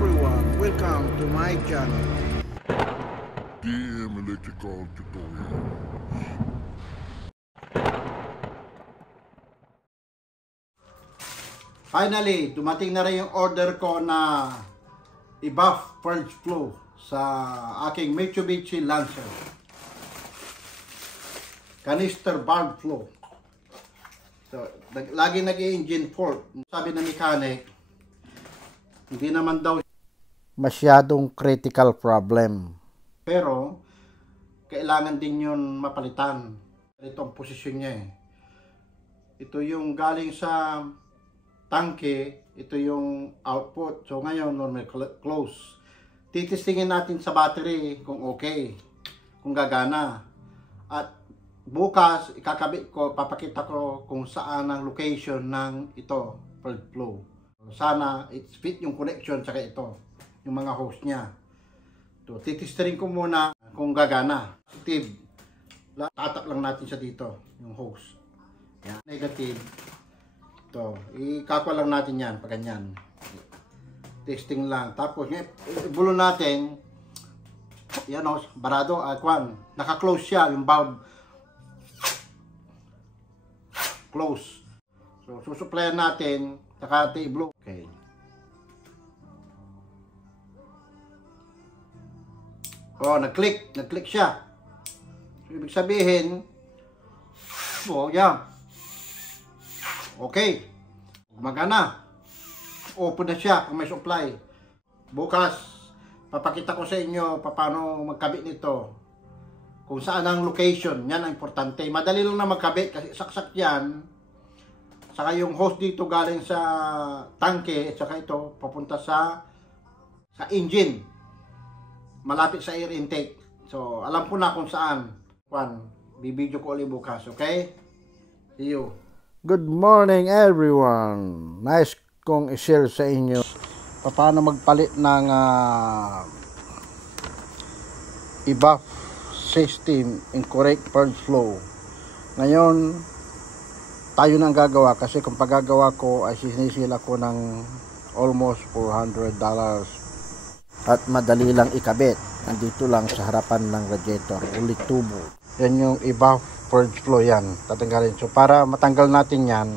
everyone, welcome to my channel. DM Electrical Tutorial. Finally, dumating na rin yung order ko na i-buff purge flow sa aking Mitsubishi Lancer. Canister valve flow. So, lagi nag-engine fault. Sabi ng mechanic, hindi naman daw masyadong critical problem. Pero, kailangan din yun mapalitan. Ito ang posisyon niya eh. Ito yung galing sa tangke, ito yung output. So ngayon, normal close. Titistingin natin sa battery kung okay, kung gagana. At bukas, ikakabit ko, papakita ko kung saan ang location ng ito, purge flow. Sana it's fit yung connection saka ito, yung mga hose niya. So, titistingin ko muna kung gagana. Positive, tatap lang natin siya dito, yung hose. Yan. Negative. Ito, ikakwa lang natin yan, pag ganyan. Testing lang. Tapos, ibulo natin, yan o, barado, kwan, naka-close siya, yung valve. Close. So, susuplayan natin, saka i-blow. Okay. Oh, nag-click siya. So, ibig sabihin, yan. Okay. Gumagana. Open na siya kung may supply. Bukas, papakita ko sa inyo paano magkabit nito. Kung saan ang location. Yan ang importante. Madali lang na magkabit kasi saksak yan. Saka yung hose dito galing sa tangke at saka ito papunta sa engine. Malapit sa air intake. So, alam ko na kung saan. Bibidyo ko ulit bukas. Okay? See you. Good morning everyone. Nice kong i-share sa inyo paano magpalit ng i-buff system in correct purge flow. Ngayon, tayo nang gagawa kasi kung paggagawa ko ay sinisila ko ng almost $400 at madali lang ikabit. Nandito lang sa harapan ng radiator, ulit tubo. Yan yung i-buff purge flow, yan tatanggalin. So para matanggal natin yan,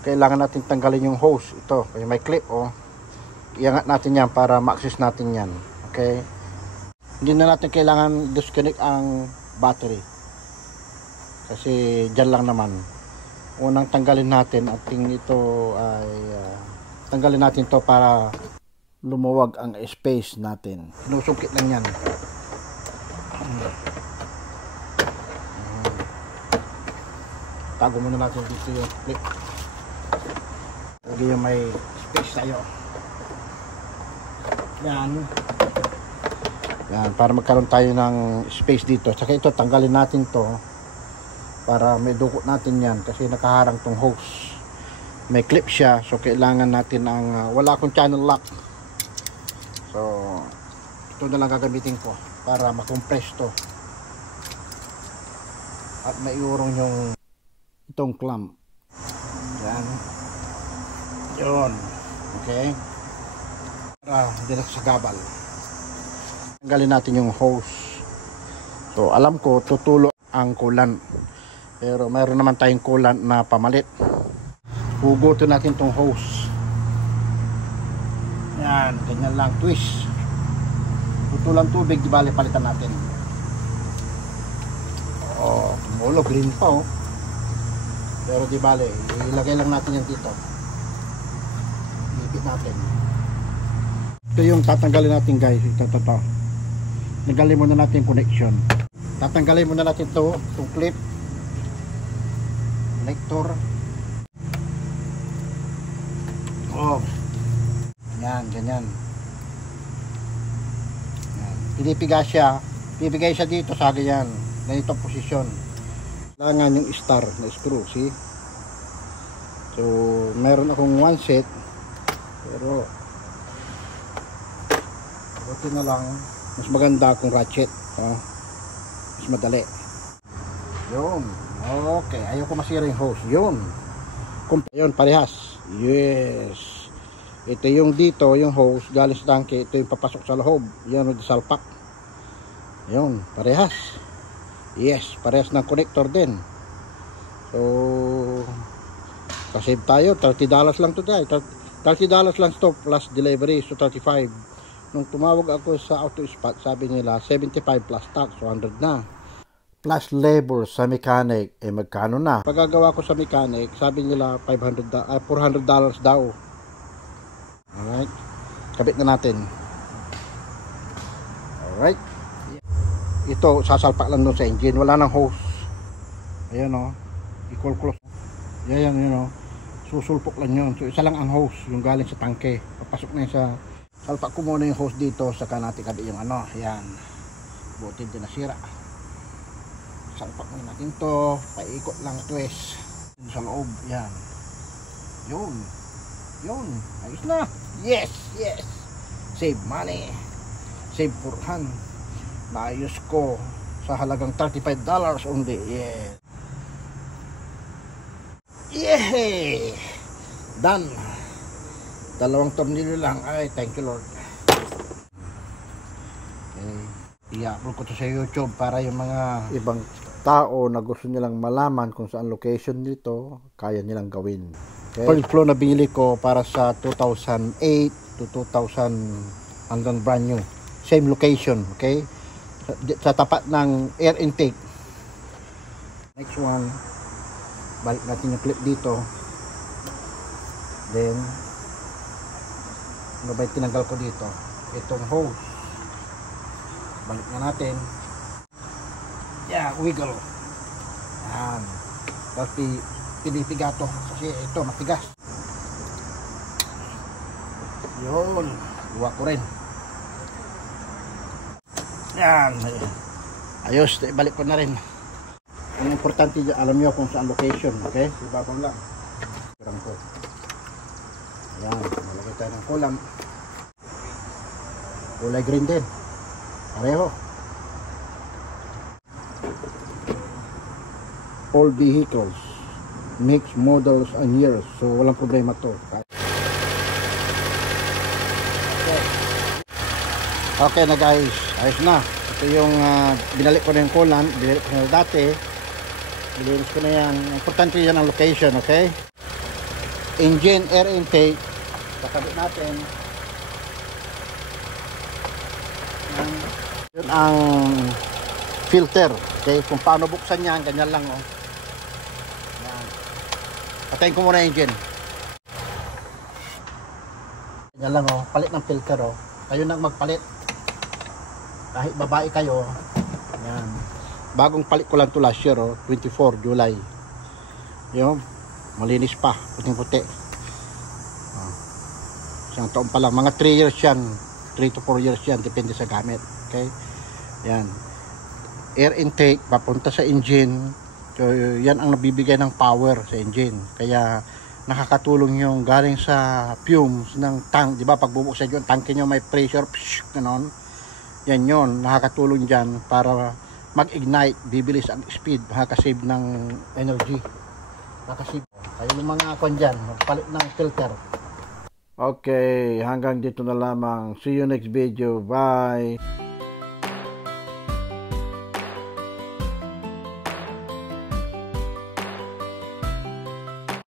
kailangan natin tanggalin yung hose. Ito, may clip iangat natin yan para ma-access natin yan. Okay, hindi na natin kailangan disconnect ang battery kasi dyan lang naman. Unang tanggalin natin ating ito ay tanggalin natin to para lumuwag ang space natin. Sinusungkit lang yan. Tago muna natin dito yung clip. Lagi yung may space tayo. Yan. Yan, para magkaroon tayo ng space dito. Saka ito, tanggalin natin to para may dukot natin yan kasi nakaharang tong hose. May clip siya, so kailangan natin ang wala akong channel lock. So, ito na lang gagamitin ko para makompress to. At maiurong yung itong clamp. Yan. Yun. Okay. Para direct sa gabal. Tanggalin natin yung hose. So, alam ko, tutulo ang coolant. Pero mayroon naman tayong coolant na pamalit. Hugutin natin tong hose. Yan. Ganyan lang. Twist. Tutulang tubig, di bali palitan natin. Oh, tumulo. Green pa Pero di bale, ilagay lang natin yan dito. Ipit natin. Ito yung tatanggalin natin guys. Ito. Tanggalin muna natin yung connection. Tatanggalin muna natin ito. Itong clip. Connector. Yan, ganyan. Yan. Pinipigay siya dito sa ganyan. Ganitong posisyon. Kailangan yung star na screw, see? So, meron akong one set pero okay na lang. Mas maganda kung ratchet, mas madali. Yun. Okay, ayoko masira yung hose. Yun, parehas. Yes. Ito yung dito, yung hose galing sa tangke, ito yung papasok sa loob. Yan yung salpak. Yun, parehas. Yes, parehas ng connector din. So, kasave tayo, $30 lang to tayo. $30 lang to plus delivery, so 35. Nung tumawag ako sa auto spot, sabi nila 75 plus tax, so 100 na. Plus labor sa mechanic, magkano na? Pagagawa ko sa mechanic, sabi nila $400 daw. Alright, kabit na natin. Alright, ito sasalpak lang doon sa engine, wala nang hose. Ayan o, equal close. Yan, yun o, susulpok lang yun. So isa lang ang hose, yung galing sa tangke. Papasok na yun sa, salpak ko muna yung hose dito, saka natin kabit yung ano. Yan, buti din nasira. Salpak muna natin to, paikot lang twist sa loob. Yan, yun, ayos na. Yes, save money, save for hand. Naayos ko sa halagang $35 only. Yeah, done. 2 tornilyo lang. Ay, thank you Lord. Okay, i-upload ko to sa YouTube para yung mga ibang tao na gusto nilang malaman kung saan location nito, kaya nilang gawin. Okay. First flow na binili ko para sa 2008 to 2000 hanggang brand new. Same location, okay? Sa tapat ng air intake. Next one, balik natin yung clip dito. Then, ano ba yung tinanggal ko dito? Itong hose. Balik na natin. Yeah, wiggle. Yan. Tapos pinipiga to kasi ito matigas. Yun, luwa ko rin. Yan, ayos, balik ko na rin. Ang importante dyan, alam nyo kung saan location, okay? Ibabaw lang. Kurang ko. Ayan, malagay tayo ng kulam. Kulay green din, pareho. All vehicles, makes, models and years, so walang problema to. Okay na guys, ayos na. Ito yung binalik ko na yung coolant, binalik ko na dati, bilinis ko na yan. Importante yan ang location, okay? Engine air intake, kakabit natin. Yun ang filter, okay? Kung paano buksan yan, ganyan lang, oh. Patayin ko muna yung engine. Yan lang oh, palit ng filter oh. Kayo nang magpalit. Kahit babae kayo. Yan. Bagong palit ko lang to last year oh, 24 July. Yun, malinis pa, puting-puti. Isang taon pa lang, mga 3 years yan. 3 to 4 years yan, depende sa gamit. Okay? Yan. Air intake, papunta sa engine. So, yan ang nabibigay ng power sa engine. Kaya nakakatulong yung galing sa fumes ng tank. Diba pag bubuksan yung tanke nyo may pressure, ganon. Yan yun, nakakatulong dyan para mag-ignite, bibilis ang speed, makakasave ng energy. Makasave. Kaya yung mga kon dyan, magpalit ng filter. Okay, hanggang dito na lamang. See you next video. Bye!